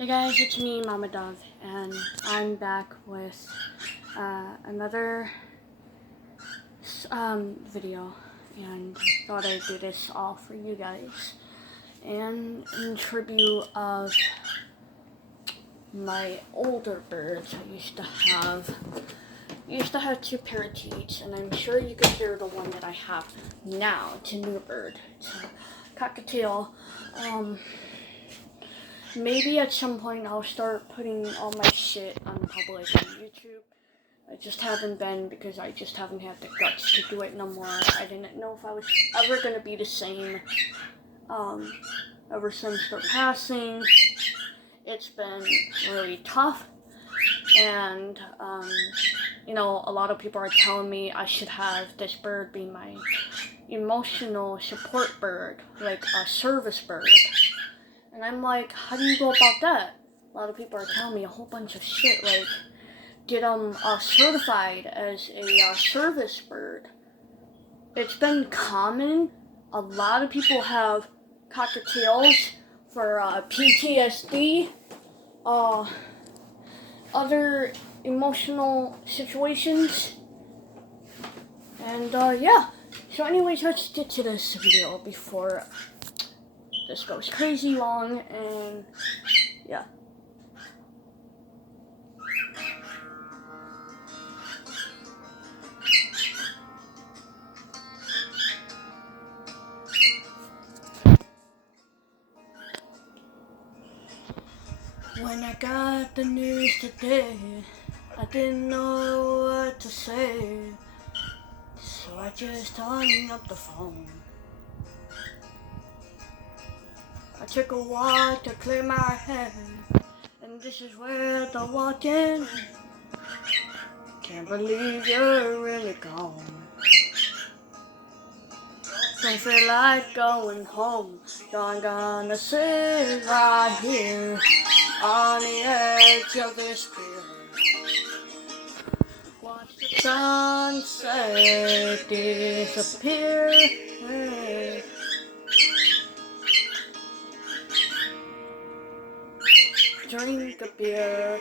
Hey guys, it's me, Mama Dove, and I'm back with another video, and thought I'd do this all for you guys, and in tribute of my older birds. I used to have two parakeets, and I'm sure you can hear the one that I have now. It's a new bird. It's a cockatiel. Maybe at some point I'll start putting all my shit on public on YouTube. I just haven't been because I just haven't had the guts to do it no more. I didn't know if I was ever going to be the same ever since their passing. It's been really tough, and a lot of people are telling me I should have this bird be my emotional support bird, like a service bird. And I'm like, how do you go about that? A lot of people are telling me a whole bunch of shit, like, get them certified as a service bird. It's been common. A lot of people have cockatiels for PTSD, other emotional situations, and yeah. So anyways, let's get to this video before this goes crazy long, and yeah. When I got the news today, I didn't know what to say, so I just hung up the phone. I took a walk to clear my head, and this is where the walk ends. Can't believe you're really gone. Don't feel like going home, so I'm gonna sit right here on the edge of this pier. Watch the sunset disappear. Drink a beer.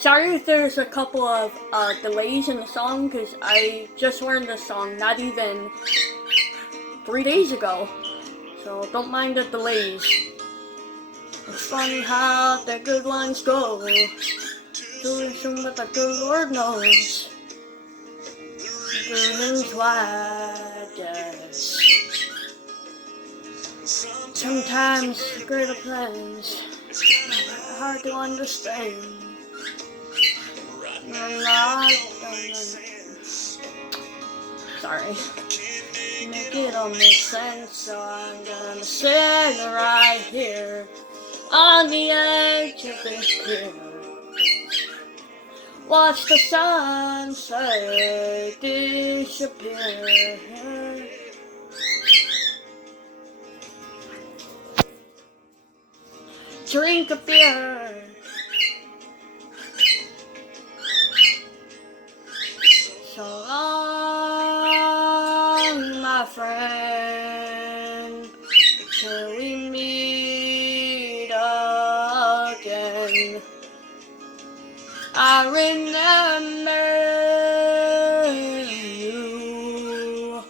Sorry if there's a couple of delays in the song, because I just learned the song not even 3 days ago, so don't mind the delays. It's funny how the good ones go, doing some that the good Lord knows. Doing why, yes. Sometimes greater plans are hard to understand. Sorry. Make it all make sense, so I'm gonna sit right here on the edge of this pier. Watch the sunset disappear. Drink a beer. So long, my friend, till we meet again. I remember you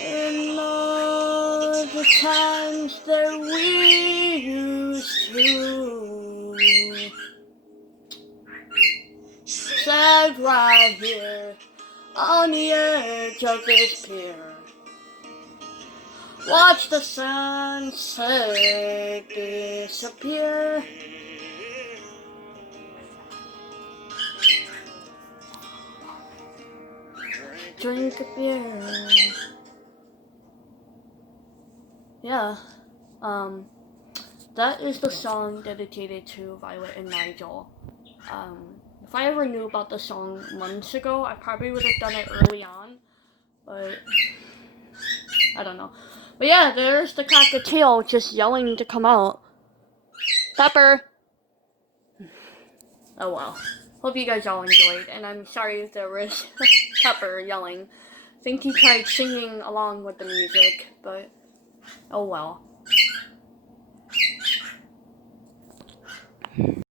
in all the times that we used to. Sat right here on the edge of this pier. Watch the sunset disappear. Drink a beer. Yeah, that is the song dedicated to Violet and Nigel. If I ever knew about the song months ago, I probably would have done it early on, but I don't know. But yeah, there's the cockatiel just yelling to come out. Pepper! Oh well. Hope you guys all enjoyed, and I'm sorry if there was Pepper yelling. I think he tried singing along with the music, but oh well.